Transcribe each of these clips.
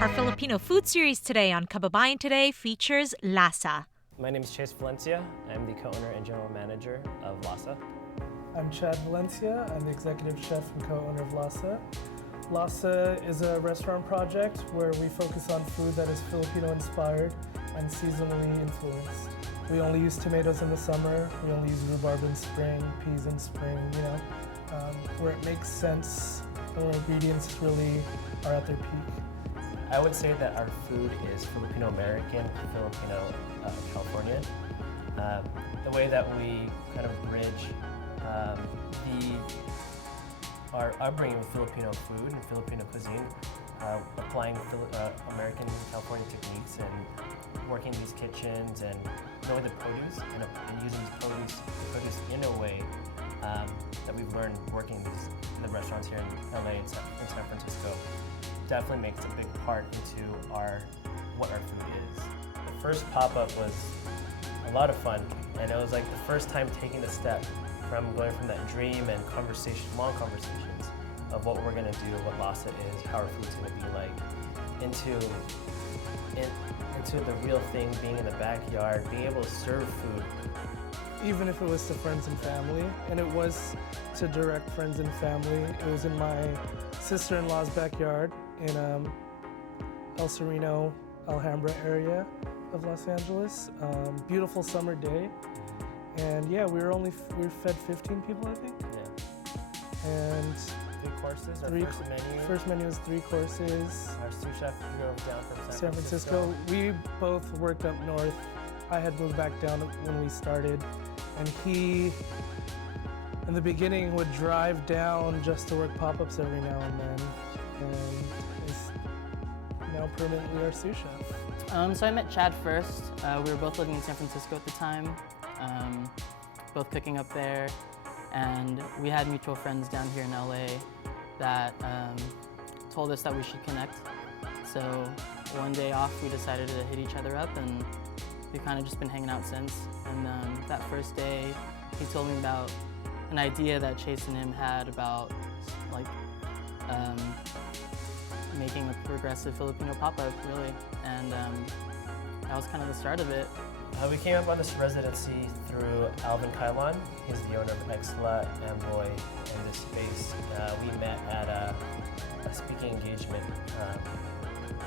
Our Filipino Food Series today on Kababayan Today features LASA. My name is Chase Valencia. I'm the co-owner and general manager of LASA. I'm Chad Valencia. I'm the executive chef and co-owner of LASA. LASA is a restaurant project where we focus on food that is Filipino-inspired and seasonally influenced. We only use tomatoes in the summer. We only use rhubarb in spring, peas in spring, where it makes sense and where ingredients really are at their peak. I would say that our food is Filipino-American, Filipino-Californian. The way that we kind of bridge our upbringing with Filipino food and Filipino cuisine, applying American California techniques and working these kitchens and knowing the produce and using these produce in a way that we've learned working in the restaurants here in LA and San Francisco definitely makes a big part into what our food is. The first pop-up was a lot of fun, and it was like the first time taking the step from going from that dream and long conversations of what we're gonna do, what LASA is, how our food's gonna be like, into the real thing, being in the backyard, being able to serve food. Even if it was to friends and family, and it was to direct friends and family, it was in my sister-in-law's backyard in El Sereno, Alhambra area of Los Angeles. Beautiful summer day, and yeah, we were fed 15 people, I think. Yeah. And 3 courses. Our first menu. First menu was 3 courses. Our sous chef drove down from San Francisco. We both worked up north. I had moved back down when we started, and he, in the beginning, would drive down just to work pop-ups every now and then, and is now permanently our sous chef. So I met Chad first. We were both living in San Francisco at the time, both cooking up there, and we had mutual friends down here in LA that told us that we should connect. So one day off, we decided to hit each other up, and we've kind of just been hanging out since. And that first day, he told me about an idea that Chase and him had about making a progressive Filipino pop-up, really. And that was kind of the start of it. We came up on this residency through Alvin Kailan. He's the owner of Exla, Amboy, and this space. We met at a speaking engagement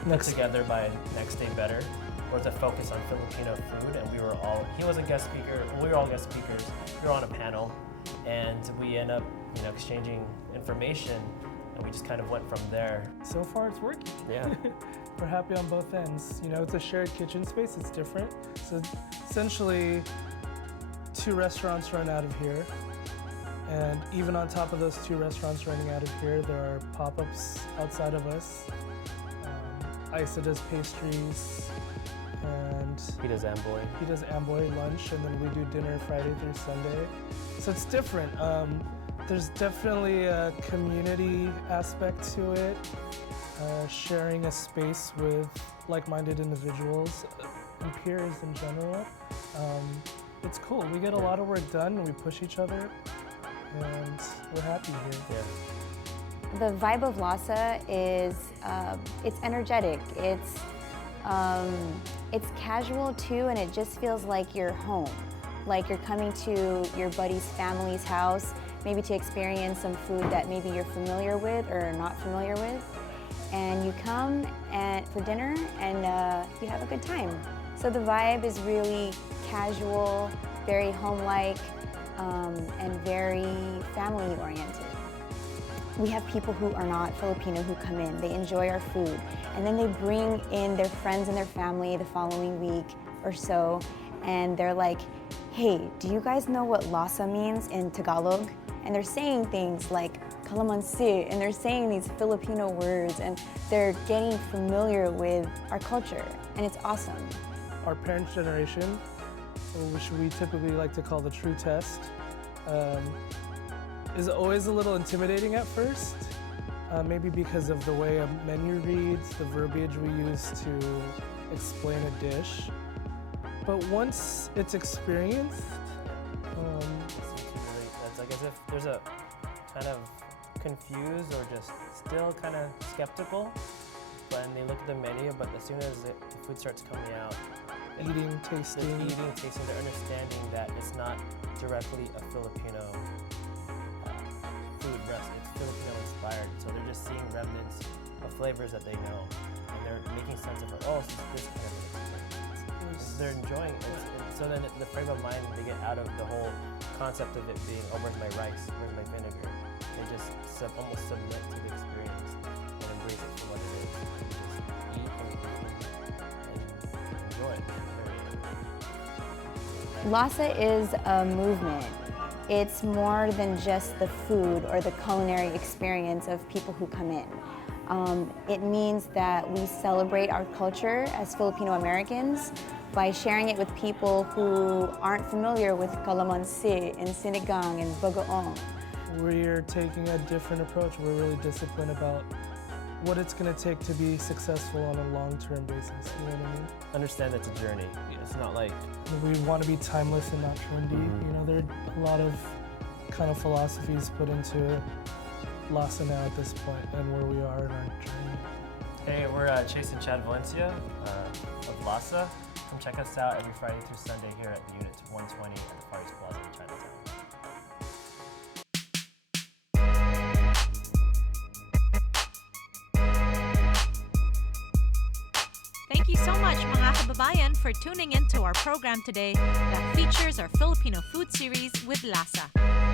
put together by Next Day Better, where it's a focus on Filipino food, and he was a guest speaker, and we were all guest speakers. We were on a panel, and we ended up exchanging information, and we just kind of went from there. So far, it's working. Yeah. We're happy on both ends. It's a shared kitchen space, it's different. So essentially, 2 restaurants run out of here. And even on top of those 2 restaurants running out of here, there are pop-ups outside of us. Isa does pastries, and He does Amboy. He does Amboy lunch, and then we do dinner Friday through Sunday. So it's different. There's definitely a community aspect to it. Sharing a space with like-minded individuals and peers in general. It's cool. We get a lot of work done, and we push each other, and we're happy here. Yeah. The vibe of LASA is it's energetic. It's casual too, and it just feels like you're home, like you're coming to your buddy's family's house, maybe to experience some food that maybe you're familiar with or not familiar with. And you come for dinner and you have a good time. So the vibe is really casual, very home-like, and very family-oriented. We have people who are not Filipino who come in, they enjoy our food, and then they bring in their friends and their family the following week or so, and they're like, hey, do you guys know what LASA means in Tagalog? And they're saying things like calamansi, and they're saying these Filipino words, and they're getting familiar with our culture, and it's awesome. Our parents' generation, which we typically like to call the true test, is always a little intimidating at first, maybe because of the way a menu reads, the verbiage we use to explain a dish. But once it's experienced, it's like as if there's a kind of confused or just still kind of skeptical but they look at the menu, but as soon as the food starts coming out, Eating, tasting. tasting, they're understanding that it's not directly a Filipino food recipe. It's Filipino inspired, so they're just seeing remnants of flavors that they know, and they're making sense of it. Oh, so it's this kind of experience. So they're enjoying it. So then the frame of mind, they get out of the whole concept of it being, oh, where's my rice? Where's my vinegar? They just almost submit to the experience and embrace it for what it is. And just eat and enjoy it. LASA is a movement. It's more than just the food or the culinary experience of people who come in. It means that we celebrate our culture as Filipino Americans by sharing it with people who aren't familiar with calamansi and sinigang and bagoong. We're taking a different approach. We're really disciplined about what it's going to take to be successful on a long-term basis. You know what I mean? Understand it's a journey. It's not like We want to be timeless and not trendy. You know, there are a lot of kind of philosophies put into LASA now at this point and where we are in our journey. hey, we're Chase and Chad Valencia of LASA. Come check us out every Friday through Sunday here at the Unit 120 at the Far East Plaza in Chinatown. Thank you so much, mga kababayan, for tuning in to our program today that features our Filipino Food Series with LASA.